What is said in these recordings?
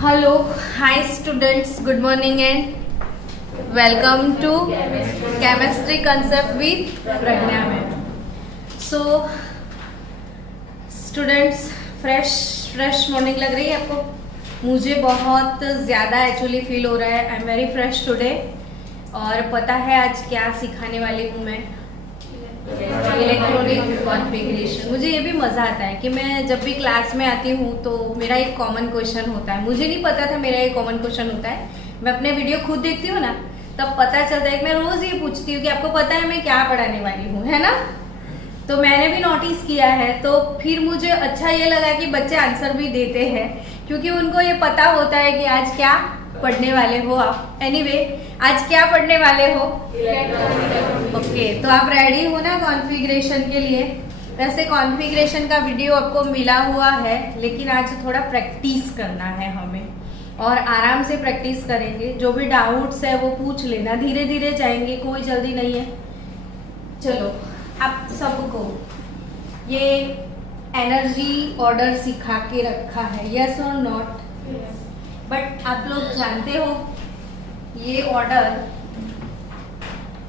Hello, hi students, good morning and welcome to Chemistry Concept with Pragya ma'am. So students, fresh morning लग रही है आपको? मुझे बहुत ज़्यादा एक्चुअली फील हो रहा है. I am very fresh today. और पता है आज क्या सिखाने वाली हूँ मैं? Electronic configuration. मुझे ये भी मज़ा आता है कि मैं जब भी क्लास में आती हूँ तो मेरा एक कॉमन क्वेश्चन होता है. मुझे नहीं पता था मेरा एक कॉमन क्वेश्चन होता है. मैं अपने वीडियो खुद देखती हूँ ना, तब पता चलता है कि मैं रोज़ ये पूछती हूँ कि आपको पता है मैं क्या पढ़ाने वाली हूँ, है ना? तो मैंने भी नोटिस किया है. तो फिर मुझे अच्छा ये लगा कि बच्चे आंसर भी देते हैं क्योंकि उनको ये पता होता है कि आज क्या पढ़ने वाले हो आप. एनीवे, आज क्या पढ़ने वाले हो? ओके, तो आप रेडी हो ना कॉन्फ़िगरेशन के लिए? वैसे कॉन्फ़िगरेशन का वीडियो आपको मिला हुआ है, लेकिन आज थोड़ा प्रैक्टिस करना है हमें और आराम से प्रैक्टिस करेंगे. जो भी डाउट्स है वो पूछ लेना, धीरे धीरे जाएंगे, कोई जल्दी नहीं है. चलो, आप सबको ये एनर्जी ऑर्डर सिखा के रखा है, यस और नॉट? बट आप लोग जानते हो ये ऑर्डर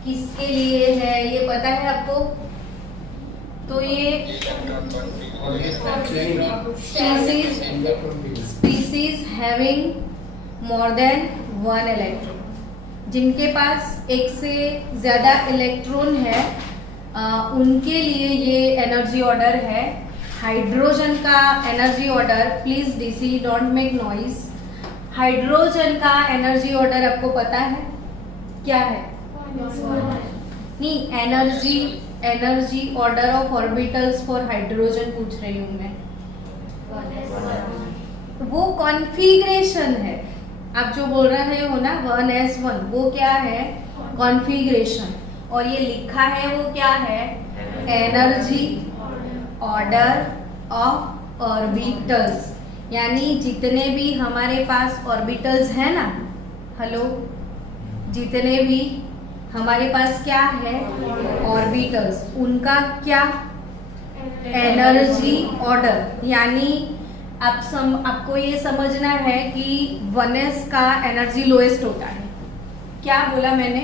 किसके लिए है, ये पता है आपको? तो ये species having more than one electron, जिनके पास एक से ज्यादा इलेक्ट्रॉन है, उनके लिए ये एनर्जी ऑर्डर है. हाइड्रोजन का energy order, please DC don't make noise. Hydrogen का एनर्जी ऑर्डर आपको पता है क्या है? नहीं, energy order of orbitals for hydrogen पूछ रही हूँ मैं. वो कॉन्फ़िगरेशन है. आप जो बोल रहे हो ना 1s1, वो क्या है? कॉन्फ़िगरेशन. और ये लिखा है वो क्या है? Energy order of orbitals. यानी जितने भी हमारे पास ऑर्बिटल्स हैं ना, हेलो, जितने भी हमारे पास क्या है ऑर्बिटल्स, उनका क्या एनर्जी ऑर्डर. यानी आपको ये समझना है कि 1s का एनर्जी लोएस्ट होता है. क्या बोला मैंने?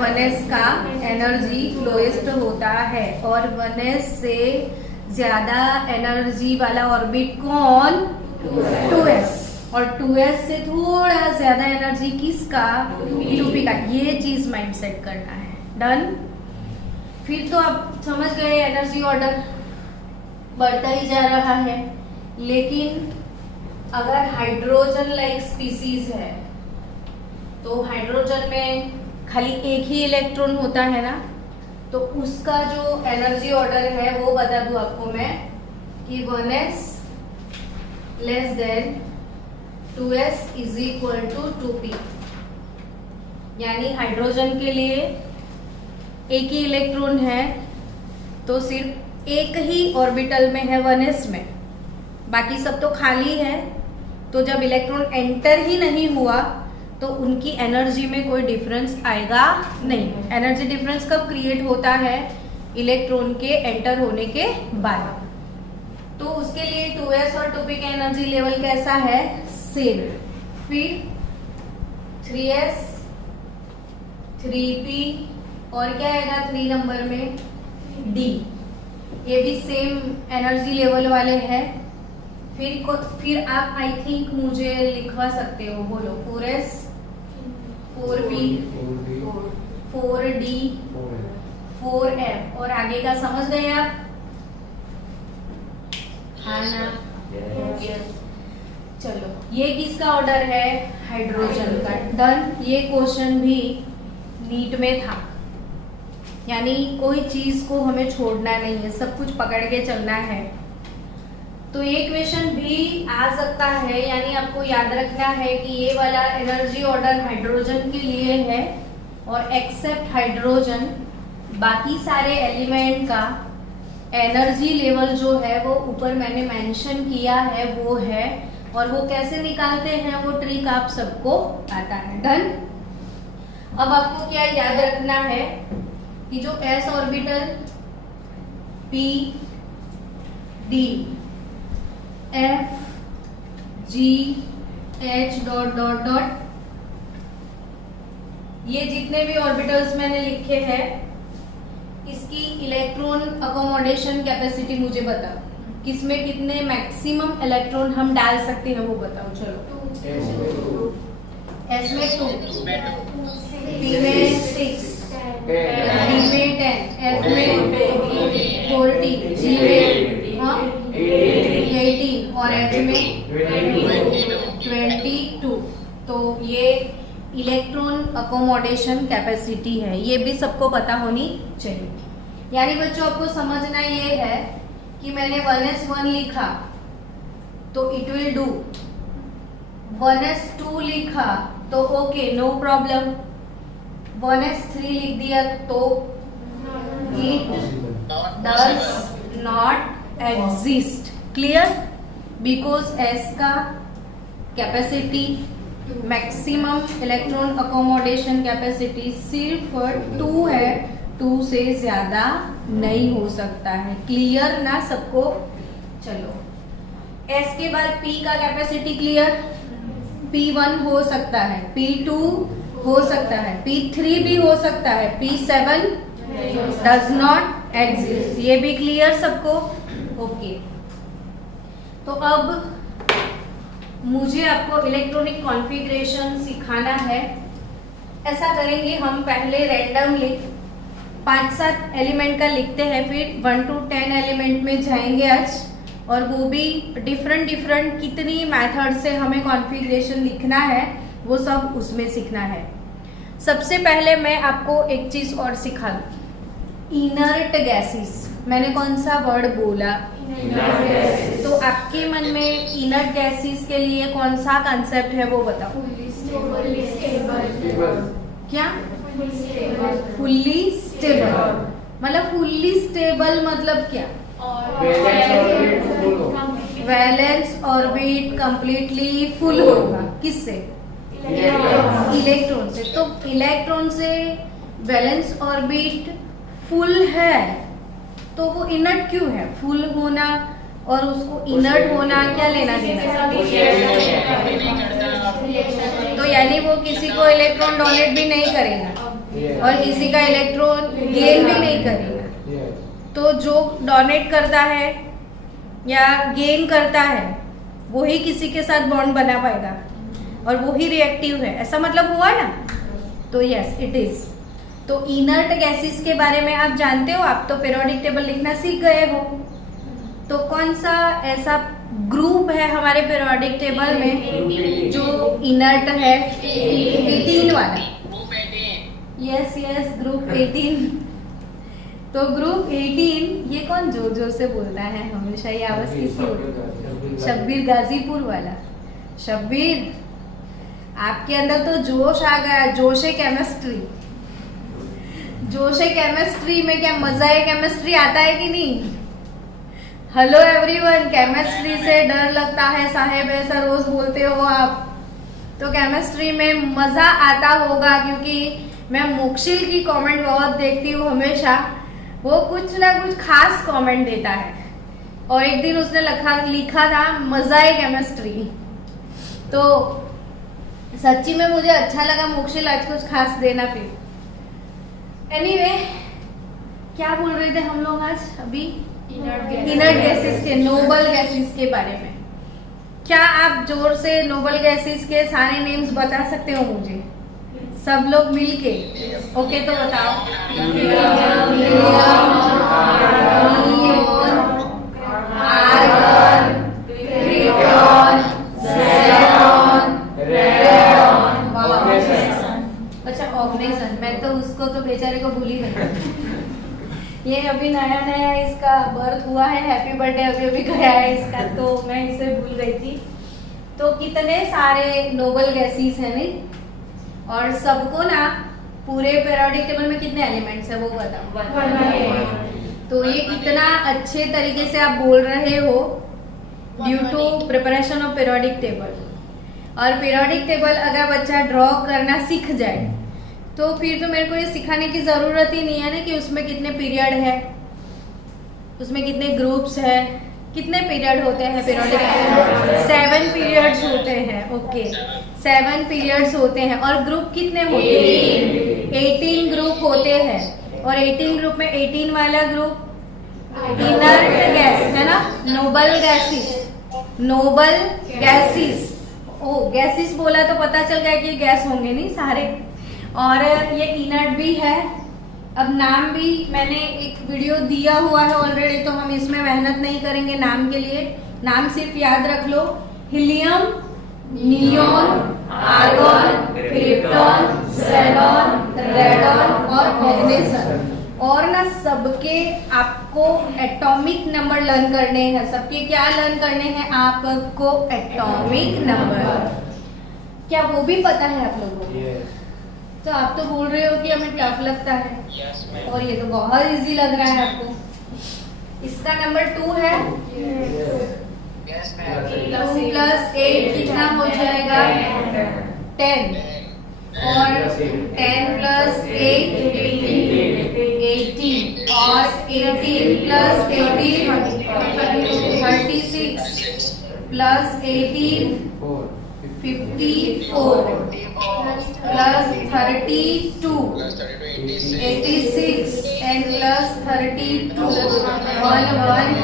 1s का एनर्जी लोएस्ट होता है. और 1s से ज्यादा एनर्जी वाला ऑर्बिट कौन? 2s. और 2s से थोड़ा ज्यादा एनर्जी किसका? 2p का. ये चीज माइंड सेट करना है. डन? फिर तो आप समझ गए एनर्जी ऑर्डर बढ़ता ही जा रहा है. लेकिन अगर हाइड्रोजन लाइक स्पीसीज है तो हाइड्रोजन में खाली एक ही इलेक्ट्रॉन होता है ना, तो उसका जो एनर्जी ऑर्डर है वो बता दूं आपको मैं कि 1s less than 2s is equal to 2p. यानी हाइड्रोजन के लिए एक ही इलेक्ट्रॉन है तो सिर्फ एक ही ऑर्बिटल में है 1s में, बाकी सब तो खाली है. तो जब इलेक्ट्रॉन एंटर ही नहीं हुआ तो उनकी एनर्जी में कोई डिफरेंस आएगा नहीं. एनर्जी डिफरेंस कब क्रिएट होता है? इलेक्ट्रॉन के एंटर होने के बाद. तो उसके लिए 2s और 2p का एनर्जी लेवल कैसा है? सेम. फिर 3s 3p और क्या आएगा 3 नंबर में? d. ये भी सेम एनर्जी लेवल वाले हैं. फिर आप आई थिंक मुझे लिखवा सकते हो, बोलो. 4s 4p 4d 4f. और आगे का समझ गए आप? हाँ ना? यस. चलो, ये किसका ऑर्डर है? हाइड्रोजन का. डन. ये क्वेश्चन भी नीट में था. यानी कोई चीज को हमें छोड़ना नहीं है, सब कुछ पकड़ के चलना है. तो ये क्वेश्चन भी आ सकता है. यानी आपको याद रखना है कि ये वाला एनर्जी ऑर्डर हाइड्रोजन के लिए है और एक्सेप्ट हाइड्रोजन बाकी सारे एलिमेंट का एनर्जी लेवल जो है वो ऊपर मैंने मेंशन किया है वो है. और वो कैसे निकालते हैं वो ट्रिक आप सबको आता है. डन. अब आपको क्या याद रखना है कि जो s orbital p d f GH dot dot dot. ये जितने भी ऑर्बिटल्स मैंने लिखे हैं इसकी इलेक्ट्रॉन अकोमोडेशन कैपेसिटी मुझे बताओ, किसमें कितने मैक्सिमम इलेक्ट्रॉन हम डाल सकते हैं वो बताओ। चलो S में 2, P में 6, D में 10, F में 40, G में 18 और H में 22। तो ये इलेक्ट्रॉन अकोमोडेशन कैपेसिटी है, ये भी सबको पता होनी चाहिए। यानी बच्चों आपको समझना ये है कि मैंने 1s1 लिखा तो इट विल डू, 1s2 लिखा तो ओके नो प्रॉब्लम, 1s3 लिख दिया तो it does not exist. Clear? Because S का capacity maximum electron accommodation capacity सिर्फ 2 है, 2 से ज्यादा नहीं हो सकता है। क्लियर ना सबको? चलो S के बाद P का कैपेसिटी क्लियर, P1 हो सकता है, P2 हो सकता है, P3 भी हो सकता है, P7 डज नॉट एग्जिस्ट। ये भी क्लियर सबको? ओके। तो अब मुझे आपको इलेक्ट्रॉनिक कॉन्फ़िगरेशन सिखाना है। ऐसा करेंगे हम पहले रैंडमली 5-7 एलिमेंट का लिखते हैं, फिर 1 to 10 एलिमेंट में जाएंगे आज, और वो भी डिफरेंट कितनी मेथड से हमें कॉन्फ़िगरेशन लिखना है वो सब उसमें सीखना है। सबसे पहले मैं आपको एक चीज और सिखा दूं, इनर्ट गैसेस। मैंने कौन सा वर्ड बोला? तो आपके मन में इनर्ट गैसेस के लिए कौन सा कंसेप्ट है वो बताओ। क्या? Fully stable. मतलब फुल्ली स्टेबल मतलब क्या? वैलेंस ऑर्बिट कंप्लीटली फुल होगा। किससे? इलेक्ट्रॉन से। तो इलेक्ट्रॉन से वैलेंस ऑर्बिट फुल है तो वो इनर्ट क्यों है? फुल होना और उसको इनर्ट होना क्या लेना देना? तो यानी वो किसी को इलेक्ट्रॉन डोनेट भी नहीं करेगा और किसी का इलेक्ट्रॉन गेन भी नहीं करेगा। तो जो डोनेट करता है या गेन करता है वही किसी के साथ बॉन्ड बना पाएगा और वही रिएक्टिव है, ऐसा मतलब हुआ ना? तो यस इट इज। तो इनर्ट गैसेस के बारे में आप जानते हो, आप तो पीरियोडिक टेबल लिखना सीख गए हो। तो कौन सा ऐसा ग्रुप है हमारे पीरियोडिक टेबल में जो इनर्ट है? 18 वाला। Yes group 18। तो ग्रुप 18 ये कौन जोर से बोलता है हमेशा, ये आवाज किसकी होती है? शब्बीर गाजीपुर वाला। शब्बीर आपके अंदर तो जोश आ गया, जोश है केमिस्ट्री। जोश है केमिस्ट्री में क्या मजा है? केमिस्ट्री आता है कि नहीं? हेलो एवरीवन, केमिस्ट्री से डर लगता है साहेब, ऐसा रोज बोलते हो आप। तो केमिस्ट्री में मजा आता होगा क्योंकि मैं मोक्षिल की कमेंट बहुत देखती हूँ हमेशा। वो कुछ ना कुछ खास कमेंट देता है और एक दिन उसने लिखा था मजा है केमिस्ट्री। तो सच्ची में मुझे अच्छा लगा मोक्षिल आज कुछ खास देना। फिर एनीवे क्या बोल रहे थे हम लोग आज? अभी इनर्ट गैसेस के, नोबल गैसेस के बारे में। क्या आप जोर से नोबल गैसेस के सारे नेम्स बता सकते हो मुझे? सब लोग मिलके? ओके तो बताओ। आर्गन, क्रिप्टॉन, ज़ेरॉन, रेडॉन, अच्छा ऑर्गेनाइजन, मैं तो उसको तो बेचारे को भूल ही गई। ये अभी नया इसका बर्थ हुआ है, हैप्पी बर्थडे अभी गया है इसका, तो मैं इसे भूल गई थी। तो कितने सारे नोबल गैसेस हैं नहीं, और सबको ना पूरे पीरियोडिक टेबल में कितने एलिमेंट्स है वो बताओ। तो ये कितना अच्छे तरीके से आप बोल रहे हो due to preparation of periodic table. और पीरियोडिक टेबल अगर बच्चा ड्रॉ करना सीख जाए तो फिर तो मेरे को ये सिखाने की जरूरत ही नहीं है ना कि उसमें कितने पीरियड है, उसमें कितने ग्रुप्स है, कितने पीरियड होते हैं पीरियोडिक। 7 पीरियड्स ओके 7 पीरियड्स होते हैं। और ग्रुप कितने होते हैं? 18 ग्रुप होते हैं। और 18 ग्रुप में 18 वाला ग्रुप इनर्ट गैस है ना, नोबल गैसेस, नोबल गैसेस। ओ गैसेस बोला तो पता चल गया कि गैस होंगे नहीं सारे। और ये इनर्ट भी है। अब नाम भी मैंने एक वीडियो दिया हुआ है ऑलरेडी, तो हम इसमें मेहनत नहीं करेंगे नाम के लिए। नाम सिर्फ याद रख लो, helium, neon, argon, krypton, xenon, radon और ऑर्गेनिज़म। और ना सबके आपको एटॉमिक नंबर लर्न करने हैं। सबके क्या लर्न करने हैं आपको? Atomic number. क्या वो भी पता है आप लोगों को? तो आप तो बोल रहे हो कि हमें टफ लगता है, और ये तो बहुत इजी लग रहा है आपको। इसका नंबर 2 है। 2 + 8 कितना हो जाएगा? 10। और 10 + 8 18। और 18 + 18 36 + 18 54 + 32 86 and +32 118।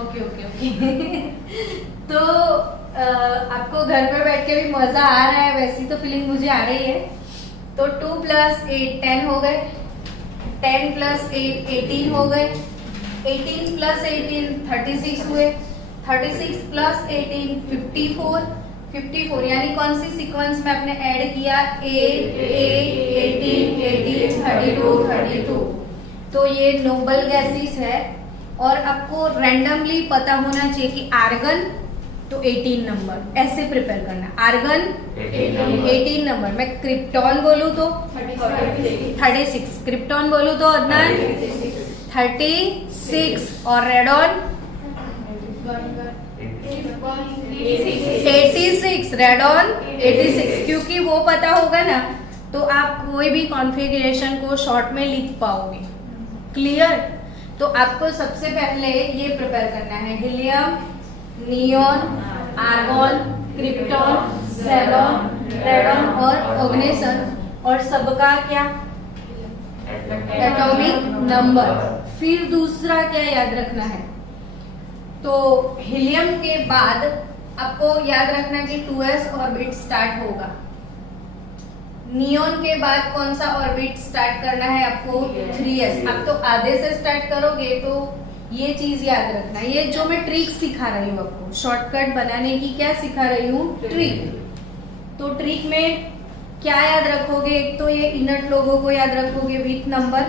ओके तो आपको घर पे बैठ के भी मजा आ रहा है, वैसी तो फीलिंग मुझे आ रही है। तो 2 + 8 10 हो गए, 10 + 8 18 हो गए, 18 + 18 36 हुए, 36 + 18 54 54। यानी कौन सी सीक्वेंस में आपने ऐड किया? 8 8 18 18 32 32। तो ये नोबल गैसेस है। और आपको रैंडमली पता होना चाहिए कि आर्गन तो 18 नंबर, ऐसे प्रिपेयर करना। Argon 18 number. मैं क्रिप्टॉन बोलूं तो 36, क्रिप्टॉन बोलूं तो अदनान 36, और रेडॉन 86, रेडॉन 86। क्योंकि वो पता होगा ना तो आप कोई भी कॉन्फ़िगरेशन को शॉर्ट में लिख पाओगे। क्लियर? तो आपको सबसे पहले ये प्रिपेयर करना है, helium, neon, argon, krypton, xenon, radon और ऑर्गेनिज़म। और सबका क्या? Atomic number. फिर दूसरा क्या याद रखना है? तो हीलियम के बाद आपको याद रखना कि 2s ऑर्बिट स्टार्ट होगा। नियोन के बाद कौन सा ऑर्बिट स्टार्ट करना है आपको? 3s। आप तो आधे से स्टार्ट करोगे, तो ये चीज याद रखना। ये जो मैं ट्रिक सिखा रही हूँ आपको, शॉर्टकट बनाने की क्या सिखा रही हूँ? ट्रिक। तो ट्रिक में क्या याद रखोगे? एक तो ये इनर्ट लोगों को याद रखोगे विथ नंबर,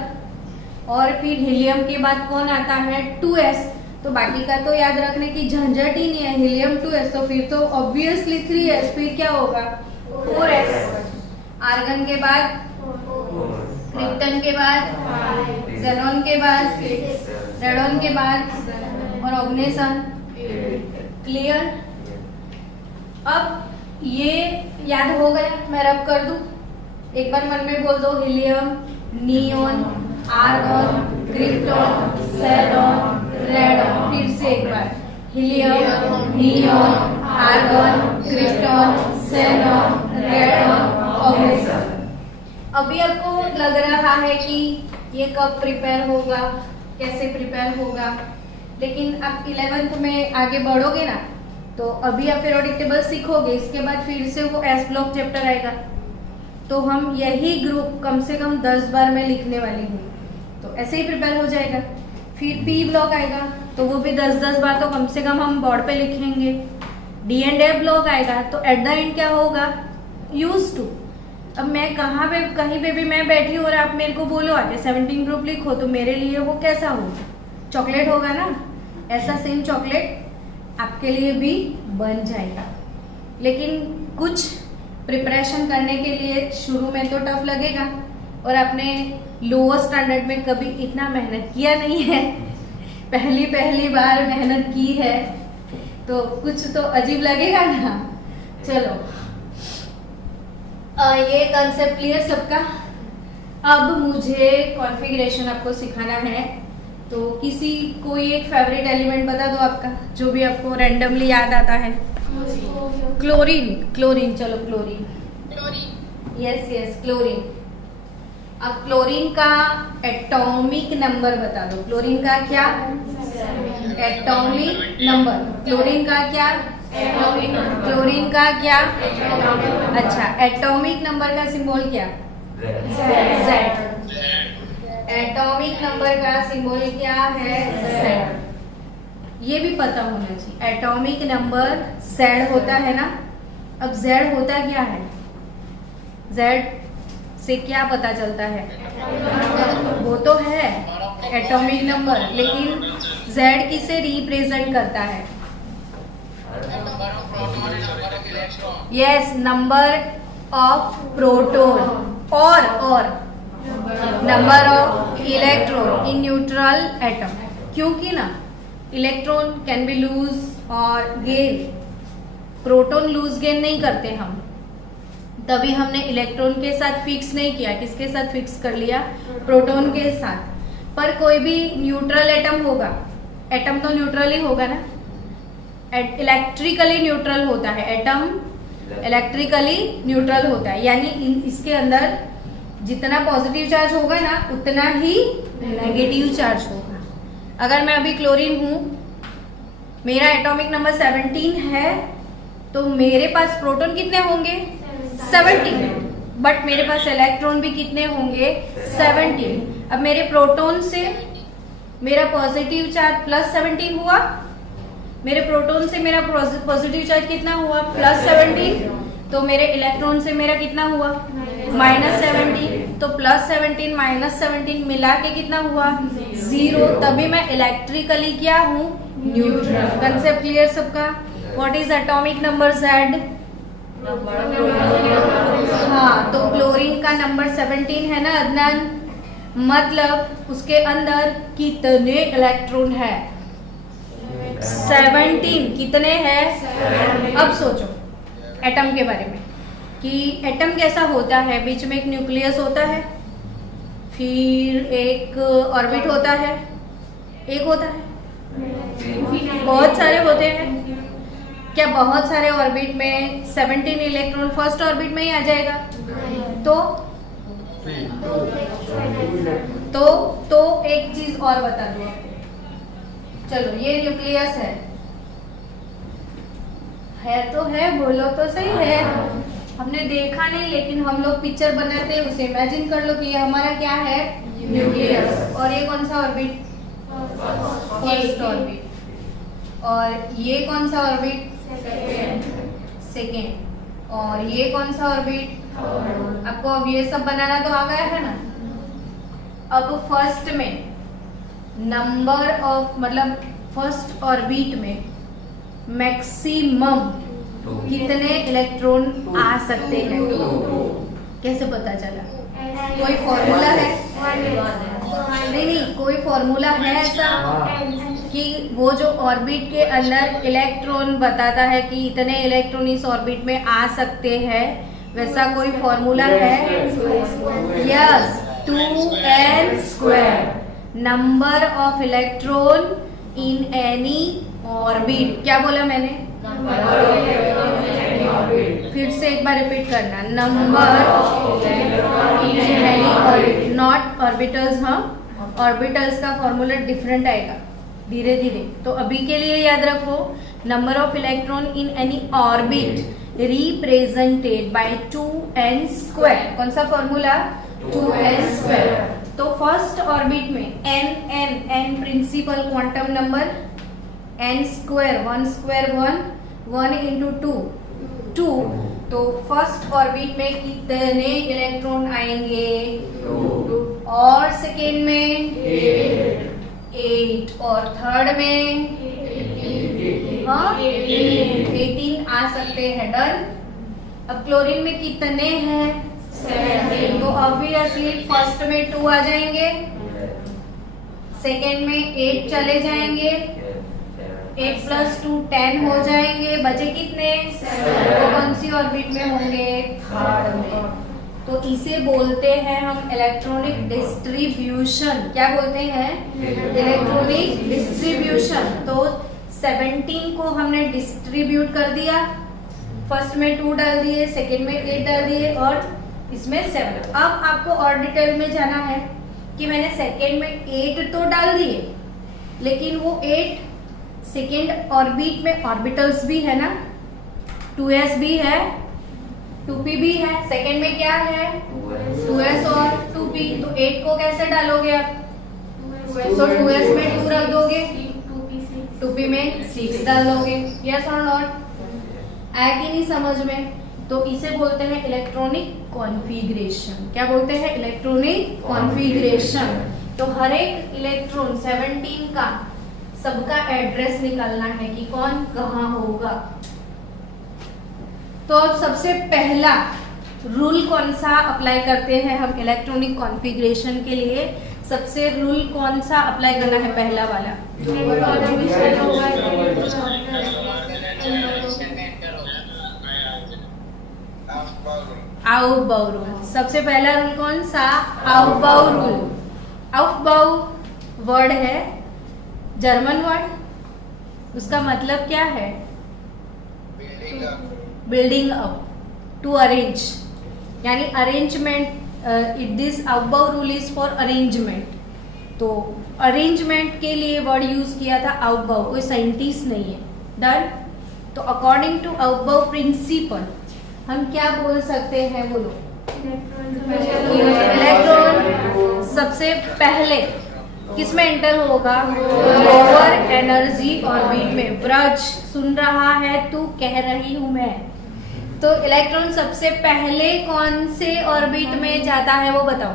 और फिर हीलियम के बाद कौन आता है? 2s। तो बाकी का तो याद रखने की झंझट ही नहीं है। हीलियम 2s, तो फिर तो ऑब्वियसली 3s, फिर क्या होगा? 4s। आर्गन के बाद, क्रिप्टन के बाद, ज़ेनॉन के बाद, रेडॉन के बाद और ऑर्गेनिज़म। क्लियर? अब ये याद हो गया, मैं रब कर दूं। एक बार मन में बोल दो, helium, neon, argon, krypton, xenon, radon. फिर से एक बार, helium, neon, argon, krypton, xenon, radon, organism. अभी आपको लग रहा है कि ये कब प्रिपेयर होगा, कैसे प्रिपेयर होगा, लेकिन आप 11th में आगे बढ़ोगे ना, तो अभी आप पीरियोडिक टेबल सीखोगे, इसके बाद फिर से वो एस ब्लॉक चैप्टर आएगा। तो हम यही ग्रुप कम से कम 10 बार में लिखने वाली हूँ, तो ऐसे ही प्रिपेयर हो जाएगा। फिर पी ब्लॉक आएगा, तो वो भी 10-10 बार तो कम से कम हम बोर्ड पे लिखेंगे। डी एंड ए ब्लॉक आएगा, तो एट द एंड क्या होगा? Use to. अब मैं कहाँ पे, कहीं पे भी मैं बैठी हूँ और आप मेरे को बोलो आगे 17 ग्रुप लिखो, तो मेरे लिए वो कैसा होगा? चॉकलेट होगा ना। ऐसा सेम चॉकलेट आपके लिए भी बन जाएगा। लेकिन कुछ प्रिपरेशन करने के लिए शुरू में तो टफ लगेगा, और आपने लोअर स्टैंडर्ड में कभी इतना मेहनत किया नहीं है, पहली बार मेहनत की है, तो कुछ तो अजीब लगेगा ना। चलो, ये कंसेप्ट क्लियर सबका। अब मुझे कॉन्फ़िगरेशन आपको सिखाना है तो किसी कोई एक फेवरेट एलिमेंट बता दो आपका, जो भी आपको रैंडमली याद आता है। क्लोरीन, क्लोरीन, चलो क्लोरीन, यस यस क्लोरीन। अब क्लोरीन का एटॉमिक नंबर बता दो। क्लोरीन का क्या एटॉमिक नंबर, क्लोरीन का क्या क्लोरीन का क्या अच्छा, एटॉमिक नंबर का सिंबल क्या Z। एटॉमिक नंबर का सिंबल क्या है Z। ये भी पता होना चाहिए, एटॉमिक नंबर Z होता है ना। अब Z होता क्या है, Z से क्या पता चलता है, वो तो है एटॉमिक नंबर, लेकिन Z किसे रिप्रेजेंट करता है? यस, नंबर ऑफ प्रोटॉन और number of electron in neutral atom. क्योंकि ना इलेक्ट्रॉन कैन बी लूज और गेन, प्रोटॉन लूज गेन नहीं करते हम, तभी हमने इलेक्ट्रॉन के साथ फिक्स नहीं किया। किसके साथ फिक्स कर लिया? प्रोटॉन के साथ। पर कोई भी न्यूट्रल एटम होगा, एटम तो न्यूट्रल ही होगा ना, इलेक्ट्रिकली न्यूट्रल होता है, एटम इलेक्ट्रिकली न्यूट्रल होता है, यानी इसके अंदर जितना पॉजिटिव चार्ज होगा ना उतना ही नेगेटिव चार्ज होगा। अगर मैं अभी क्लोरीन हूं, मेरा एटॉमिक नंबर 17 है, तो मेरे पास प्रोटॉन कितने होंगे 17, बट मेरे पास इलेक्ट्रॉन भी कितने होंगे 17। अब मेरे प्रोटॉन से मेरा पॉजिटिव चार्ज +17 हुआ, मेरे प्रोटॉन से मेरा पॉजिटिव चार्ज कितना हुआ +17, तो मेरे इलेक्ट्रॉन से मेरा कितना हुआ -17, तो +17 -17 मिला के कितना हुआ 0, तभी मैं इलेक्ट्रिकली क्या हूँ न्यूट्रल। कंसेप्ट क्लियर सबका? What is atomic number Z? हाँ, तो क्लोरीन का नंबर 17 है ना अदनान, मतलब उसके अंदर कितने इलेक्ट्रॉन है 17। कितने हैं? अब सोचो एटम के बारे में कि एटम कैसा होता है, बीच में एक न्यूक्लियस होता है, फिर एक ऑर्बिट होता है, एक होता है, बहुत सारे होते हैं। क्या बहुत सारे ऑर्बिट में 17 इलेक्ट्रॉन फर्स्ट ऑर्बिट में ही आ जाएगा? तो एक चीज और बता दो। चलो, ये न्यूक्लियस है तो है, बोलो तो सही है। हमने देखा नहीं, लेकिन हम लोग पिक्चर बनाते हैं, उसे इमेजिन कर लो कि ये हमारा क्या है न्यूक्लियस। और ये कौन सा ऑर्बिट? First orbit. और ये कौन सा ऑर्बिट? सेकेंड। और ये कौन सा ऑर्बिट? आपको अब ये सब बनाना तो आ गया है ना। अब फर्स्ट में नंबर ऑफ, मतलब फर्स्ट ऑर्बिट में मैक्सिमम कितने इलेक्ट्रॉन आ सकते हैं? कैसे पता चला? कोई फॉर्मूला है? नहीं, कोई फॉर्मूला है ऐसा कि वो जो ऑर्बिट के अंदर इलेक्ट्रॉन बताता है कि इतने इलेक्ट्रॉन इस ऑर्बिट में आ सकते हैं, वैसा कोई फॉर्मूला है? Yes, 2n², number of electron in any orbit. क्या बोला मैंने? फिर से एक बार रिपीट करना, number in any orbit, not orbitals. हाँ, ऑर्बिटल्स का फॉर्मूला डिफरेंट आएगा धीरे धीरे। तो अभी के लिए याद रखो, number of electron in any orbit represented by 2n²। कौन सा फॉर्मूला? 2n²। तो फर्स्ट ऑर्बिट में n principal quantum number, n², 1 into 2। तो फर्स्ट ऑर्बिट में कितने इलेक्ट्रॉन आएंगे? 2। और सेकेंड में 8। और थर्ड में 18 आ सकते हैं। डन। अब क्लोरीन में कितने हैं? 7। तो ऑब्वियसली फर्स्ट में 2 आ जाएंगे, सेकेंड में 8 चले जाएंगे, 8 + 2 10 हो जाएंगे, बचे कितने? तो कौन सी ऑर्बिट में होंगे? थर्ड में। तो इसे बोलते हैं हम इलेक्ट्रॉनिक डिस्ट्रीब्यूशन। क्या बोलते हैं? Electronic distribution. तो 17 को हमने डिस्ट्रीब्यूट कर दिया, फर्स्ट में 2 डाल दिए, सेकेंड में 8 डाल दिए और इसमें 7। अब आपको और डिटेल में जाना है कि मैंने सेकेंड में 8 तो डाल दिए, लेकिन वो 8 सेकेंड ऑर्बिट में ऑर्बिटल्स भी है ना, 2s भी है, 2p भी है। सेकेंड में क्या है? 2s और 2p। तो 8 को कैसे डालोगे आप? तो 2s में 2 रख दोगे, 2p में 6 डाल दोगे। यस और नॉट? आया कि नहीं समझ में? तो इसे बोलते हैं इलेक्ट्रॉनिक कॉन्फ़िगरेशन। क्या बोलते हैं? Electronic configuration. तो हर एक इलेक्ट्रॉन 17 का सबका एड्रेस निकालना है कि कौन कहाँ होगा। तो अब सबसे पहला रूल कौन सा अप्लाई करते हैं हम इलेक्ट्रॉनिक कॉन्फ़िगरेशन के लिए? सबसे रूल कौन सा अप्लाई करना है? पहला वाला आउफबाउ रूल। सबसे पहला रूल कौन सा? Aufbau rule. आउफबाउ वर्ड है जर्मन वर्ड, उसका मतलब क्या है? बिल्डिंग अप, टू अरेंज, यानी arrangement. This Aufbau rule is for arrangement. तो अरेंजमेंट के लिए वर्ड यूज किया था आउफबाउ, कोई साइंटिस्ट नहीं है। डन। तो अकॉर्डिंग टू आउफबाउ प्रिंसिपल हम क्या बोल सकते हैं? बोलो। इलेक्ट्रॉन सबसे पहले किसमें एंटर होगा? लोअर एनर्जी ऑर्बिट में। ब्रज सुन रहा है तू, कह रही हूं मैं। तो इलेक्ट्रॉन सबसे पहले कौन से ऑर्बिट में जाता है वो बताओ।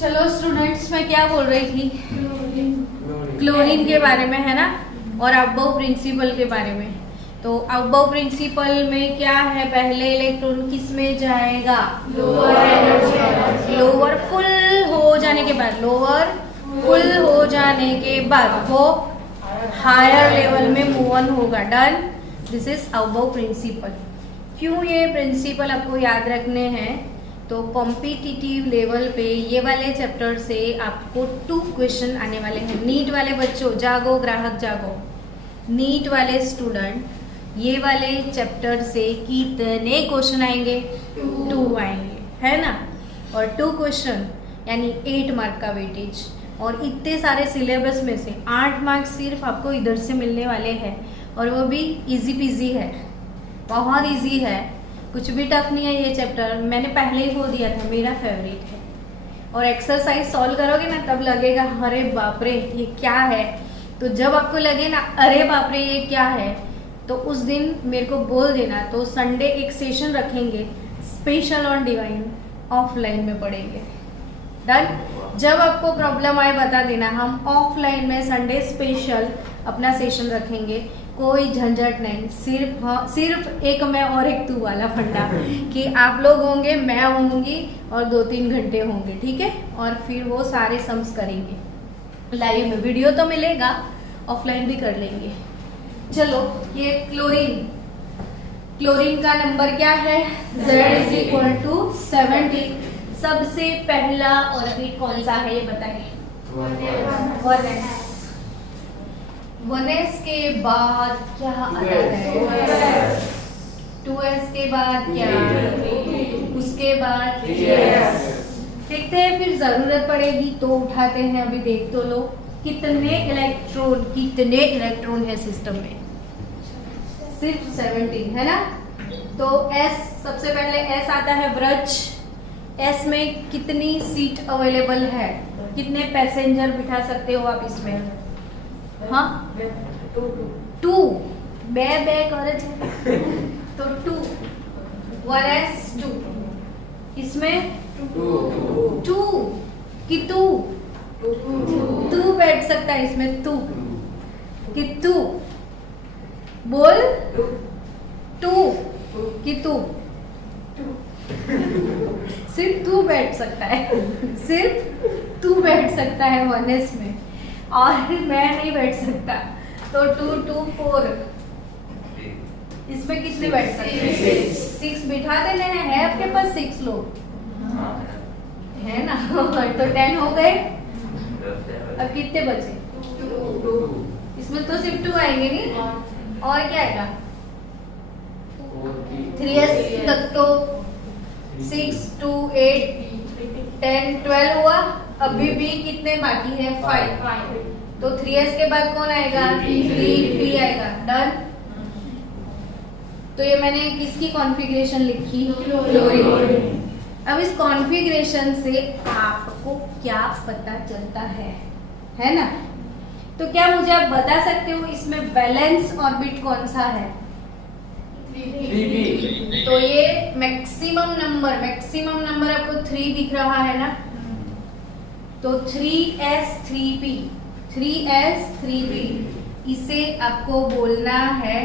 चलो स्टूडेंट्स, मैं क्या बोल रही थी? क्लोरीन के बारे में, है ना, और आउफबाउ प्रिंसिपल के बारे में। तो आउफबाउ प्रिंसिपल में क्या है? पहले इलेक्ट्रॉन किस में जाएगा? Lower energy. लोअर फुल हो जाने के बाद, लोअर फुल हो जाने के बाद वो हायर लेवल में मूव ऑन होगा। Done. This is Aufbau principle. क्यों ये प्रिंसिपल आपको याद रखने हैं? तो कॉम्पिटिटिव लेवल पे ये वाले चैप्टर से आपको 2 क्वेश्चन आने वाले हैं। नीट वाले बच्चों जागो, ग्राहक जागो। नीट वाले स्टूडेंट, ये वाले चैप्टर से कितने क्वेश्चन आएंगे? 2 आएंगे, है ना। और 2 क्वेश्चन यानी 8 मार्क का वेटेज। और इतने सारे सिलेबस में से 8 मार्क्स सिर्फ आपको इधर से मिलने वाले हैं, और वो भी इजी पीजी है, बहुत इजी है, कुछ भी टफ नहीं है ये चैप्टर। मैंने पहले ही बोल दिया था, मेरा फेवरेट है। और एक्सरसाइज सॉल्व करोगे ना तब लगेगा अरे बाप रे ये क्या है। तो जब आपको लगे ना अरे बाप रे ये क्या है, तो उस दिन मेरे को बोल देना। तो संडे एक सेशन रखेंगे स्पेशल ऑन डिवाइन, ऑफलाइन में पढ़ेंगे। डन। जब आपको प्रॉब्लम आए बता देना, हम ऑफलाइन में संडे स्पेशल अपना सेशन रखेंगे। कोई झंझट नहीं, सिर्फ एक मैं और एक तू वाला फंडा कि आप लोग होंगे, मैं होंगी और 2-3 घंटे होंगे, ठीक है। और फिर वो सारे सम्स करेंगे लाइव में। वीडियो तो मिलेगा, ऑफलाइन भी कर लेंगे। चलो, ये क्लोरीन का नंबर क्या है? Z=70। सबसे पहला ऑर्बिट कौन सा है ये बताइए? 1s के बाद क्या आता है? 2s के बाद क्या? उसके बाद देखते हैं, फिर जरूरत पड़ेगी तो उठाते हैं। अभी देख तो लो कितने इलेक्ट्रॉन है सिस्टम में? सिर्फ 17, है ना। तो S, सबसे पहले S आता है ब्रज। S में कितनी सीट अवेलेबल है? कितने पैसेंजर बिठा सकते हो आप इसमें? हाँ, 2। बे करे तो 2, 1s 2। इसमें 2 कि 2 बैठ सकता है इसमें। 2 कि 2 बोल, 2 कि 2 सिर्फ 2 बैठ सकता है, सिर्फ 2 बैठ सकता है 1s में, और मैं नहीं बैठ सकता। तो 2, 2, 4 इसमें कितने बैठ सकते हैं? 6 बिठा देने हैं, है आपके पास 6 लोग है ना? तो 10 हो गए। अब कितने बचे? 2। इसमें तो सिर्फ 2 आएंगे नहीं, और क्या आएगा? 3s तक तो 6 2 8 10 12 हुआ। अभी भी कितने बाकी है? 5। तो 3s के बाद कौन आएगा? 3p आएगा। डन। तो ये मैंने किसकी कॉन्फ़िगरेशन लिखी? क्लोरीन। अब इस कॉन्फ़िगरेशन से आपको क्या पता चलता है ना? तो क्या मुझे आप बता सकते हो इसमें वैलेंस ऑर्बिट कौन सा है? 3p। तो ये मैक्सिमम नंबर आपको 3 दिख रहा है ना? तो 3s3p इसे आपको बोलना है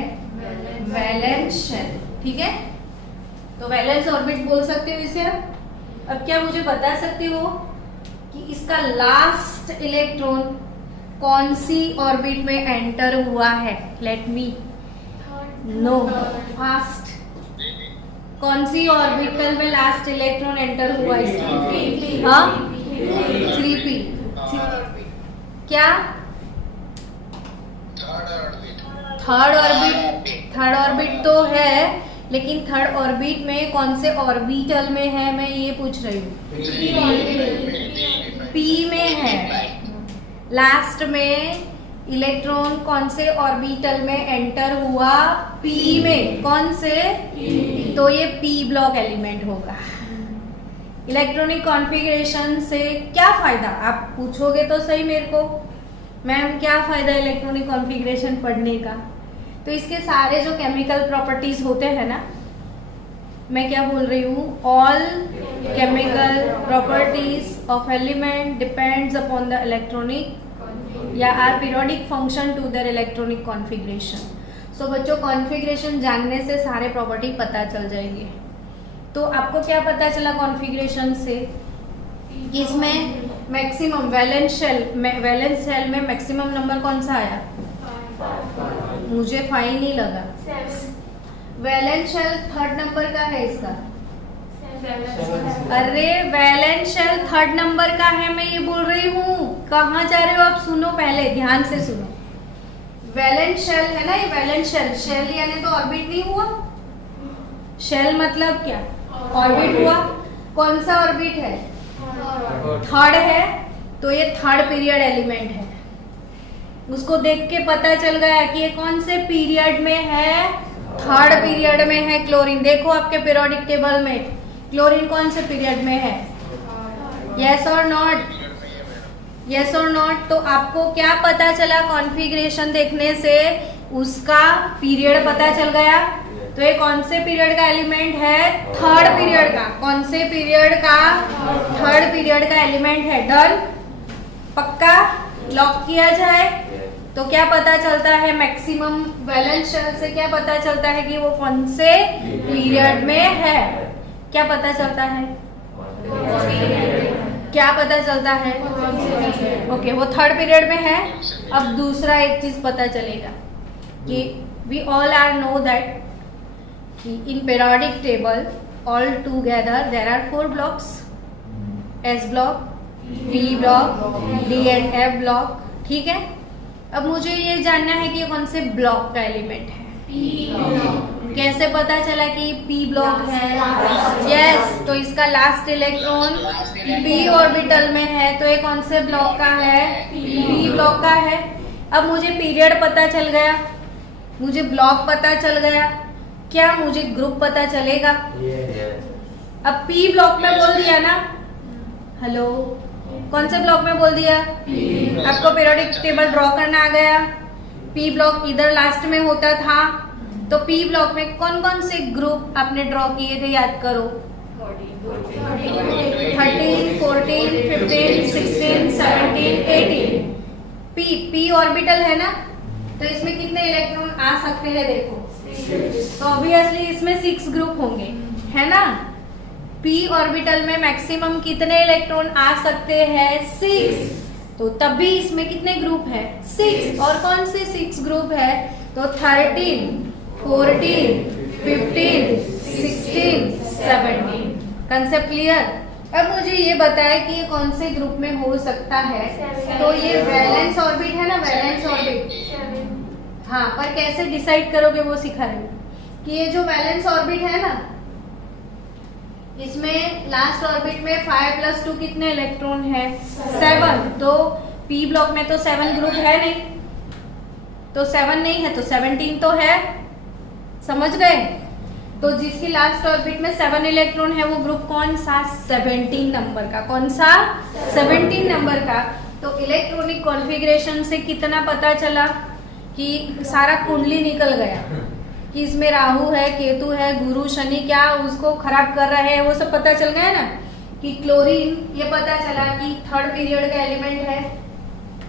वैलेंस शेल। ठीक है, तो वैलेंस ऑर्बिट बोल सकते हो इसे आप। अब क्या मुझे बता सकते हो कि इसका लास्ट इलेक्ट्रॉन कौन सी ऑर्बिट में एंटर हुआ है? Let me know fast. कौन सी ऑर्बिटल में लास्ट इलेक्ट्रॉन एंटर हुआ इसका? हाँ, 3p। क्या? थर्ड ऑर्बिट तो है, लेकिन थर्ड ऑर्बिट में कौन से ऑर्बिटल में है, मैं ये पूछ रही हूँ। p में है। लास्ट में इलेक्ट्रॉन कौन से ऑर्बिटल में एंटर हुआ? p में। कौन से? तो ये p ब्लॉक एलिमेंट होगा। इलेक्ट्रॉनिक कॉन्फ़िगरेशन से क्या फायदा? आप पूछोगे तो सही मेरे को, मैम क्या फायदा इलेक्ट्रॉनिक कॉन्फ़िगरेशन पढ़ने का? तो इसके सारे जो केमिकल प्रॉपर्टीज होते हैं ना, मैं क्या बोल रही हूँ? All chemical properties of element depends upon the electronic या are periodic function to their electronic configuration. So बच्चों, कॉन्फ़िगरेशन जानने से सारे प्रॉपर्टी पता चल जाएंगे। तो आपको क्या पता चला कॉन्फ़िगरेशन से? इसमें मैक्सिमम वैलेंस शेल में मैक्सिमम नंबर कौन सा आया? मुझे 5 नहीं लगा। वैलेंस शेल थर्ड नंबर का है इसका। अरे वैलेंस शेल थर्ड नंबर का है, मैं ये बोल रही हूँ। कहाँ जा रहे हो आप? सुनो, पहले ध्यान से सुनो। वैलेंस शेल है ना, ये वैलेंस शेल यानी तो ऑर्बिट नहीं हुआ। शेल मतलब क्या? ऑर्बिट हुआ। कौन सा ऑर्बिट है? थर्ड है। तो ये थर्ड पीरियड एलिमेंट है। उसको देख के पता चल गया कि ये कौन से पीरियड में है? थर्ड पीरियड में है क्लोरीन। देखो आपके पीरियोडिक टेबल में क्लोरीन कौन से पीरियड में है? यस और नॉट? यस और नॉट? तो आपको क्या पता चला कॉन्फ़िगरेशन देखने से? उसका पीरियड पता चल गया। तो ये कौन से पीरियड का एलिमेंट है? थर्ड पीरियड का। कौन से पीरियड का? थर्ड पीरियड का एलिमेंट है। डन? पक्का? लॉक किया जाए। तो क्या पता चलता है? मैक्सिमम वैलेंस शेल से क्या पता चलता है कि वो कौन से पीरियड में है? क्या पता चलता है? क्या पता चलता है? ओके, वो थर्ड पीरियड में है। अब दूसरा एक चीज पता चलेगा कि we all are know that in periodic table all together there are 4 blocks: S block, P block, D and F block। ठीक है, अब मुझे ये जानना है कि ये कौन से ब्लॉक का एलिमेंट है? P। कैसे पता चला कि P ब्लॉक है? यस, तो इसका लास्ट इलेक्ट्रॉन P ऑर्बिटल में है। तो ये कौन से ब्लॉक का है? P ब्लॉक का है। अब मुझे पीरियड पता चल गया, मुझे ब्लॉक पता चल गया, क्या मुझे ग्रुप पता चलेगा? अब P ब्लॉक में बोल दिया ना। हेलो, कौन से ब्लॉक में बोल दिया? आपको पीरियोडिक टेबल ड्रॉ करना आ गया। P ब्लॉक इधर लास्ट में होता था। तो P ब्लॉक में कौन कौन से ग्रुप आपने ड्रॉ किए थे? याद करो। 13, 14, 15, 16, 17, 18। P ऑर्बिटल है ना, तो इसमें कितने इलेक्ट्रॉन आ सकते हैं? देखो, तो ऑब्वियसली इसमें 6 ग्रुप होंगे, है ना। p ऑर्बिटल में मैक्सिमम कितने इलेक्ट्रॉन आ सकते हैं? 6। तो तब भी इसमें कितने ग्रुप है? 6। और कौन से 6 ग्रुप है? तो 13, 14, 15, 16, 17। Concept clear? अब मुझे ये बताए कि ये कौन से ग्रुप में हो सकता है। तो ये वैलेंस ऑर्बिट है ना, वैलेंस ऑर्बिट। हाँ, पर कैसे डिसाइड करोगे वो सिखा रही हूँ कि ये जो वैलेंस ऑर्बिट है ना, इसमें लास्ट ऑर्बिट में 5+2 कितने इलेक्ट्रॉन है? 7। तो पी ब्लॉक में तो 7 ग्रुप है नहीं, तो 7 नहीं है तो 17 तो है। समझ गए? तो जिसकी लास्ट ऑर्बिट में 7 इलेक्ट्रॉन है वो ग्रुप कौन सा? 17 नंबर का। कौन सा? 17 नंबर का। तो इलेक्ट्रॉनिक कॉन्फ़िगरेशन से कितना पता चला कि सारा कुंडली निकल गया कि इसमें राहु है, केतु है, गुरु शनि क्या उसको खराब कर रहे हैं, वो सब पता चल गया ना। कि क्लोरीन, ये पता चला कि 3rd पीरियड का एलिमेंट है।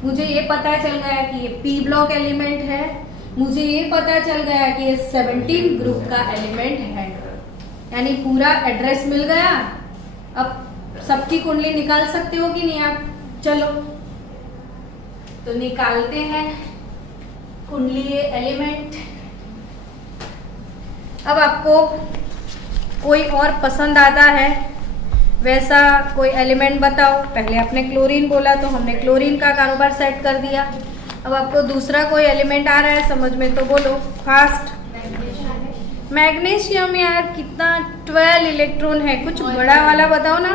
मुझे ये पता चल गया कि ये पी ब्लॉक एलिमेंट है। मुझे ये पता चल गया कि ये 17 ग्रुप का एलिमेंट है। यानी पूरा एड्रेस मिल गया। अब सबकी कुंडली निकाल सकते हो कि नहीं आप? चलो तो निकालते हैं कुंडली एलिमेंट। अब आपको कोई और पसंद आता है वैसा कोई एलिमेंट बताओ। पहले आपने क्लोरीन बोला तो हमने क्लोरीन का कारोबार सेट कर दिया। अब आपको दूसरा कोई एलिमेंट आ रहा है समझ में तो बोलो फास्ट। मैग्नीशियम यार कितना 12 इलेक्ट्रॉन है, कुछ बड़ा वाला बताओ ना।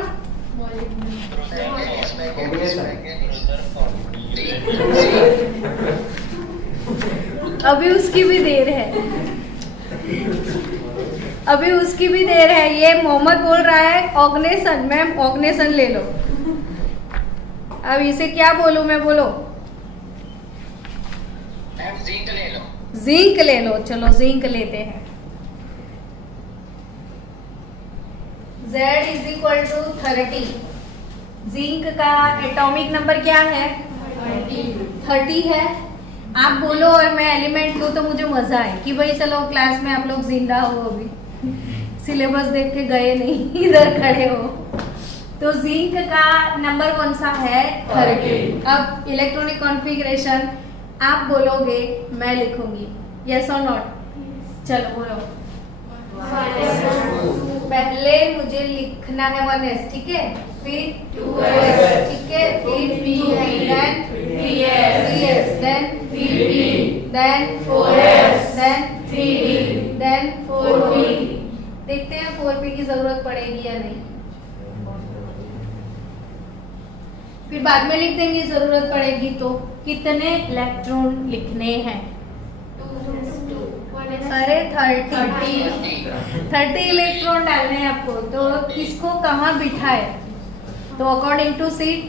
अभी उसकी भी देर है, अभी उसकी भी देर है। ये मोहम्मद बोल रहा है ऑर्गेनेशन। मैम ऑर्गेनेशन ले लो। अब इसे क्या बोलूं मैं? बोलो। जिंक ले लो। जिंक ले लो। चलो जिंक लेते हैं। Z=30। जिंक का एटॉमिक नंबर क्या है? 30 है। आप बोलो और मैं एलिमेंट दूं तो मुझे मजा आए कि भाई चलो क्लास में आप लोग जिंदा हो, अभी सिलेबस देख के गए नहीं, इधर खड़े हो। तो जिंक का नंबर कौन सा है? 30। अब इलेक्ट्रॉनिक कॉन्फ़िगरेशन आप बोलोगे, मैं लिखूंगी। यस और नॉट? चलो बोलो। पहले मुझे लिखना है 1s, ठीक है, फिर 2s, ठीक है, फिर 2, then 3s, then 3p, then 4s, then 3d, then 4p। देखते हैं 4p की जरूरत पड़ेगी या नहीं। फिर बाद में लिख देंगे जरूरत पड़ेगी तो। कितने इलेक्ट्रॉन लिखने हैं? अरे 30 इलेक्ट्रॉन डालने हैं आपको। तो किसको कहाँ बिठाए? तो अकॉर्डिंग टू सीट,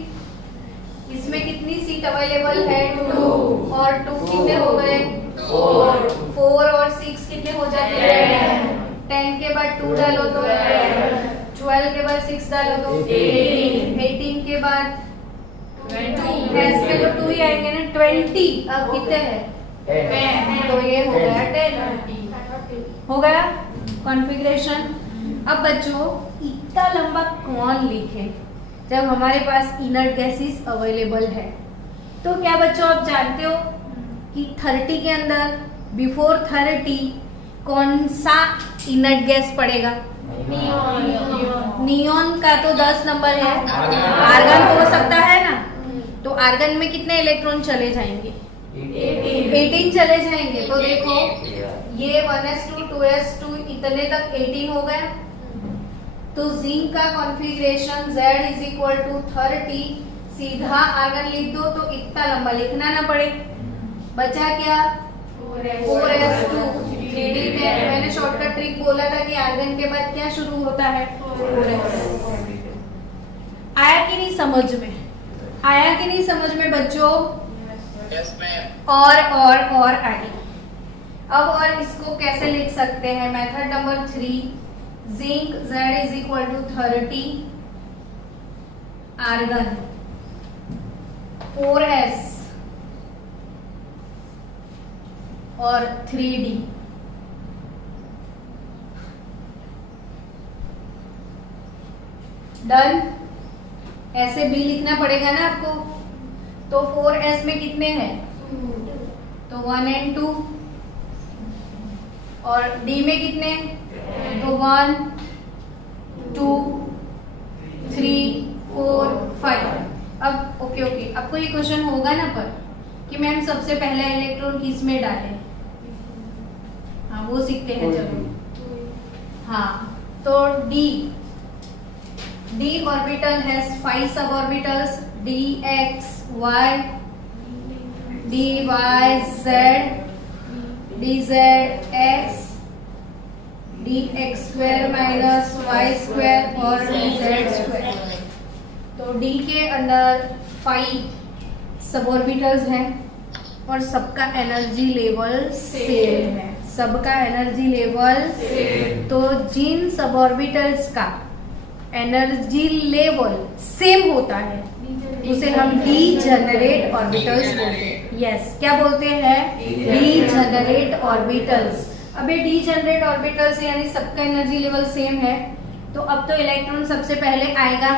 इसमें कितनी सीट अवेलेबल है? 2। और 2 कितने हो गए? 4 और 6 कितने हो जाते हैं? 10 के बाद 2 डालो तो 12 के बाद 6 डालो तो 18 के बाद 10 में तो 2 ही आएंगे ना, 20। अब कितने हैं? तो ये हो गया 10। हो गया कॉन्फ़िगरेशन। अब बच्चों इतना लंबा कौन लिखे जब हमारे पास इनर्ट गैसेस अवेलेबल है? तो क्या बच्चों आप जानते हो कि 30 के अंदर बिफोर 30 कौन सा इनर्ट गैस पड़ेगा? नियॉन का तो 10 नंबर है। आर्गन हो सकता है ना, तो आर्गन में कितने इलेक्ट्रॉन चले जाएंगे? 18 चले जाएंगे। तो देखो ये 1s2 2s2 इतने तक 18 हो गया। तो जिंक का कॉन्फ़िगरेशन Z=30। सीधा आर्गन लिख दो तो इतना लंबा लिखना ना पड़े। बचा क्या? 4s2 3d10। मैंने शॉर्टकट ट्रिक बोला था कि आर्गन के बाद क्या शुरू होता है? 4s। आया कि नहीं समझ में? आया कि नहीं समझ में बच्चों? Yes ma'am. और आगे। अब और इसको कैसे लिख सकते हैं? Method number 3, zinc Z=30, argon 4s और 3d। डन। ऐसे भी लिखना पड़ेगा ना आपको। तो 4s में कितने हैं? तो 1 and 2, और डी में कितने, तो 1 2 3 4 5। अब ओके आपको ये क्वेश्चन होगा ना पर कि मैम सबसे पहला इलेक्ट्रॉन किस में डालें, हाँ वो सीखते हैं चलो। हाँ तो D orbital has 5 sub orbitals, d x y, d y z, d z x, d x square minus y square और डी जेड स्क्वायर। तो डी के अंदर 5 सब ऑर्बिटल्स हैं और सबका एनर्जी लेवल सेम है, सबका एनर्जी लेवल तो जिन सब ऑर्बिटल्स का एनर्जी लेवल सेम होता है उसे हम डीजेनरेट ऑर्बिटल्स बोलते हैं। यस क्या बोलते हैं, डीजेनरेट ऑर्बिटल्स। अब ये डीजेनरेट ऑर्बिटल्स यानी सबका एनर्जी लेवल सेम है, तो अब तो इलेक्ट्रॉन सबसे पहले आएगा,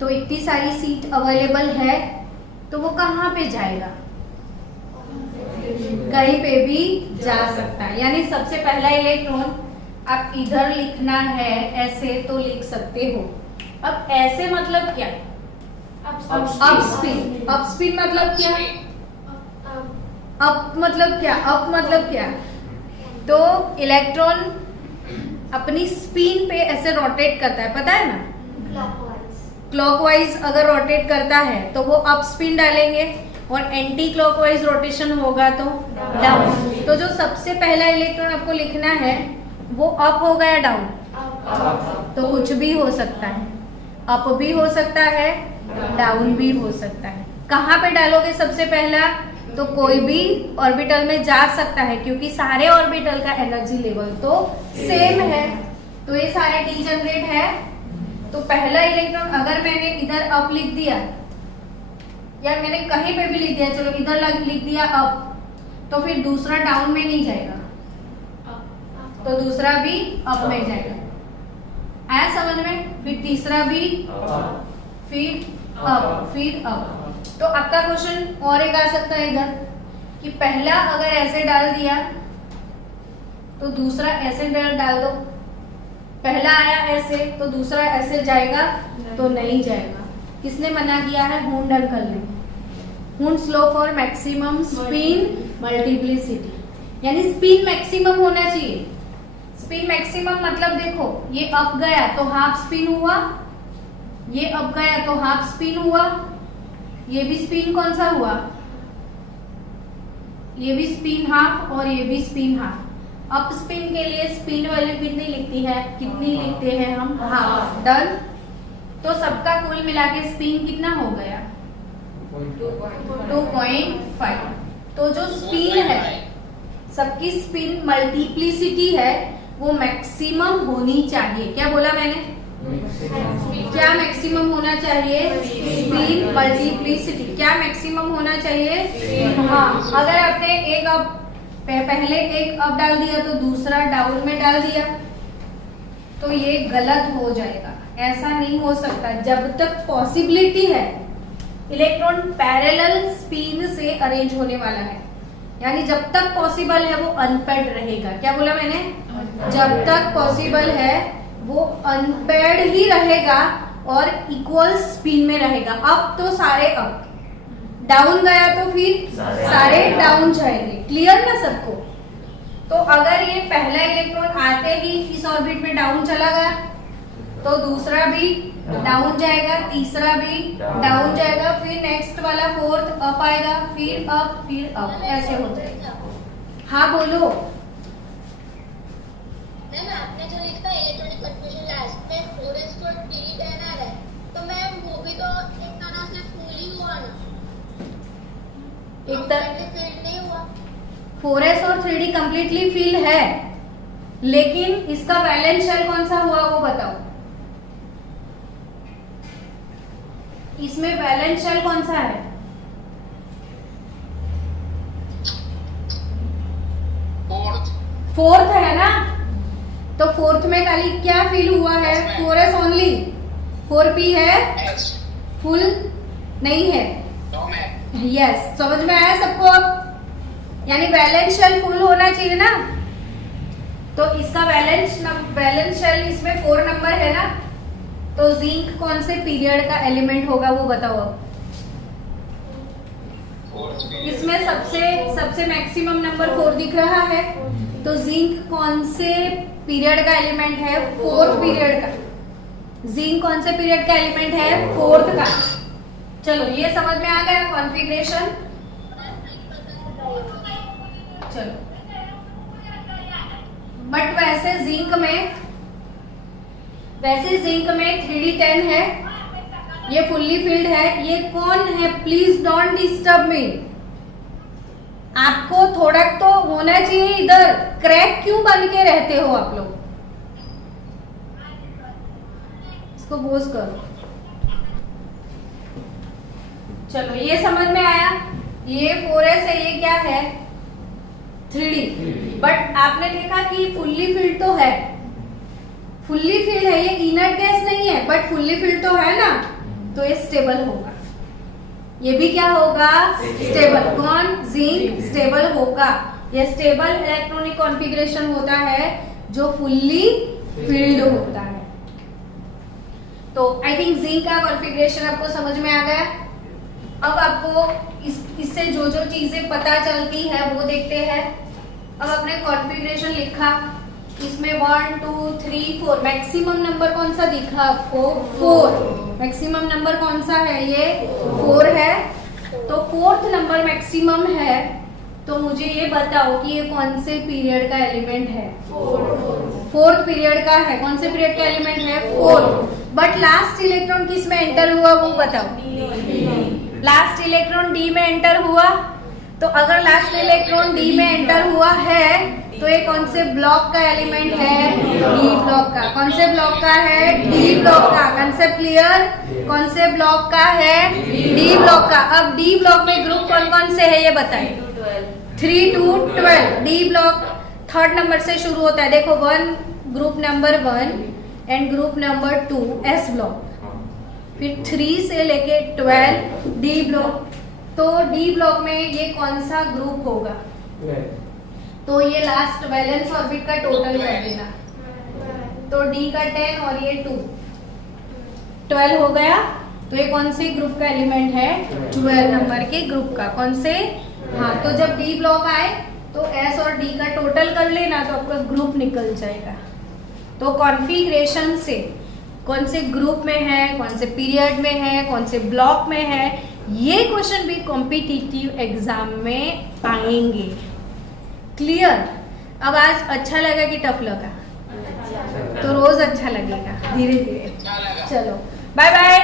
तो इतनी सारी सीट अवेलेबल है तो वो कहाँ पे जाएगा, कहीं पे भी जा सकता है। यानी सबसे पहला इलेक्ट्रॉन आप इधर लिखना है ऐसे तो लिख सकते हो। अब ऐसे मतलब क्या, अपस्पिन। अपस्पिन मतलब क्या, अप मतलब क्या, अप मतलब क्या, तो इलेक्ट्रॉन अपनी स्पिन पे ऐसे रोटेट करता है, पता है ना, क्लॉकवाइज अगर रोटेट करता है तो वो अप स्पिन डालेंगे और एंटी क्लॉकवाइज रोटेशन होगा तो डाउन। तो जो सबसे पहला इलेक्ट्रॉन आपको लिखना है वो अप होगा या डाउन, तो कुछ भी हो सकता है, अप भी हो सकता है डाउन भी हो सकता है। कहाँ पे डालोगे सबसे पहला, तो कोई भी ऑर्बिटल में जा सकता है क्योंकि सारे ऑर्बिटल का एनर्जी लेवल तो सेम है। तो ये सारे डीजेनरेट है, तो पहला इलेक्ट्रॉन अगर मैंने इधर अप लिख दिया या मैंने कहीं पे भी लिख दिया, चलो इधर लिख दिया अप, तो फिर दूसरा डाउन में नहीं जाएगा, तो दूसरा भी अप में जाएगा। आया समझ में, फिर तीसरा भी फिर अप फिर अप। तो आपका क्वेश्चन और एक आ सकता है इधर कि पहला अगर ऐसे डाल दिया तो दूसरा ऐसे डाल दो, पहला आया ऐसे तो दूसरा ऐसे जाएगा तो नहीं जाएगा। किसने मना किया है, हुंड अंकल ने। Hund's law for maximum spin multiplicity, यानी स्पिन मैक्सिमम होना चाहिए। स्पिन मैक्सिमम मतलब देखो ये अप गया तो हाफ स्पिन हुआ, ये अप गया तो हाफ स्पिन हुआ, ये भी स्पिन कौन सा हुआ, ये भी स्पिन हाफ और ये भी स्पिन हाफ। अप स्पिन के लिए स्पिन वैल्यू कितनी लिखते हैं हम, हाफ। डन। तो सबका कुल मिला के स्पिन कितना हो गया, 2.5। तो जो स्पिन है सबकी स्पिन मल्टीप्लिसिटी है वो मैक्सिमम होनी चाहिए। क्या बोला मैंने, क्या मैक्सिमम होना चाहिए, स्पिन मल्टीप्लिसिटी क्या मैक्सिमम होना चाहिए। हाँ अगर आपने एक अप पहले एक अप डाल दिया तो दूसरा डाउन में डाल दिया तो ये गलत हो जाएगा, ऐसा नहीं हो सकता। जब तक पॉसिबिलिटी है इलेक्ट्रॉन पैरेलल स्पिन से अरेंज होने वाला है, यानी जब तक पॉसिबल है वो अनपेड रहेगा। क्या बोला मैंने, जब तक पॉसिबल है वो अनपेड ही रहेगा और इक्वल स्पिन में रहेगा। अप तो सारे अप, डाउन गया तो फिर सारे डाउन जाएंगे। क्लियर ना सबको। तो अगर ये पहला इलेक्ट्रॉन आते ही इस ऑर्बिट में डाउन चला गया तो दूसरा भी डाउन जाएगा, तीसरा भी डाउन जाएगा, फिर नेक्स्ट वाला फोर्थ अप आएगा, फिर अप ऐसे हो जाएगा। हाँ बोलो। मैम आपने जो लिखा इलेक्ट्रॉनिक कंफ्यूजन लास्ट में 4s को 3 देना है, तो मैम वो भी तो एक तरह से फुल ही हुआ ना, एक तरह फील्ड नहीं हुआ। 4s और 3d कंप्लीटली फिल है, लेकिन इसका वैलेंस शेल कौन सा हुआ वो बताओ। इसमें वैलेंस शेल कौन सा है, फोर्थ है ना। तो फोर्थ में खाली क्या फिल हुआ है, 4s ओनली, 4p है, फुल नहीं है। यस समझ में आया सबको अब, यानी वैलेंस शेल फुल होना चाहिए ना। तो इसका वैलेंस शेल इसमें 4 नंबर है ना, तो जिंक कौन से पीरियड का एलिमेंट होगा वो बताओ अब। इसमें सबसे मैक्सिमम नंबर 4 दिख रहा है, तो जिंक कौन से पीरियड का एलिमेंट है? 4th पीरियड का। जिंक कौन से पीरियड का एलिमेंट है? 4th का। चलो ये समझ में आ गया कॉन्फ़िगरेशन। चलो बट वैसे जिंक में 3d10 है, ये फुल्ली फिल्ड है। ये कौन है? Please don't disturb me. आपको थोड़ा तो होना चाहिए इधर। क्रैक क्यों बन के रहते हो आप लोग? इसको बोझ करो। चलो ये समझ में आया। ये 4s है, ये क्या है? 3d। बट आपने देखा कि फुल्ली फिल्ड तो है, फुल्ली फिल्ड है, ये इनर्ट गैस नहीं है, बट फुल्ली फिल्ड तो है ना, तो ये स्टेबल होगा। ये भी क्या होगा? स्टेबल। कौन? जिंक स्टेबल होगा। ये स्टेबल इलेक्ट्रॉनिक कॉन्फ़िगरेशन होता है जो फुल्ली फिल्ड होता है। तो आई थिंक जिंक का कॉन्फ़िगरेशन आपको समझ में आ गया। अब आपको इससे जो जो चीजें पता चलती है वो देखते हैं। अब आपने कॉन्फ़िगरेशन लिखा, इसमें 1 2 3 4 मैक्सिमम नंबर कौन सा दिखा आपको? 4। मैक्सिमम नंबर कौन सा है? ये 4 है। तो 4th नंबर मैक्सिमम है, तो मुझे ये बताओ कि ये कौन से पीरियड का एलिमेंट है? 4th पीरियड का है। कौन से पीरियड का एलिमेंट है? 4। बट लास्ट इलेक्ट्रॉन किस में एंटर हुआ वो बताओ। लास्ट इलेक्ट्रॉन डी में एंटर हुआ। तो अगर लास्ट इलेक्ट्रॉन डी में एंटर हुआ है तो ये कौन से ब्लॉक का एलिमेंट है? डी ब्लॉक का। कौन से ब्लॉक का है? डी ब्लॉक का। Concept clear? कौन से ब्लॉक का है? डी ब्लॉक का। अब डी ब्लॉक में ग्रुप कौन कौन से है ये बताइए। 3 to 12। D block 3rd number से शुरू होता है। देखो 1 group number 1 and group number 2 S block, फिर 3 से लेके 12 डी ब्लॉक। तो डी ब्लॉक में ये कौन सा ग्रुप होगा? तो ये लास्ट वैलेंस ऑर्बिट का टोटल कर देना। तो डी का 10 और ये 2 12 हो गया। तो ये कौन से ग्रुप का एलिमेंट है? 12 नंबर के ग्रुप का। कौन से? हाँ, तो जब डी ब्लॉक आए तो एस और डी का टोटल कर लेना तो आपका ग्रुप निकल जाएगा। तो कॉन्फ़िगरेशन से कौन से ग्रुप में है, कौन से पीरियड में है, कौन से ब्लॉक में है, ये क्वेश्चन भी कॉम्पिटिटिव एग्जाम में आएंगे। क्लियर? अब आज अच्छा लगा कि टफ लगा? तो रोज अच्छा लगेगा, धीरे धीरे। चलो बाय बाय।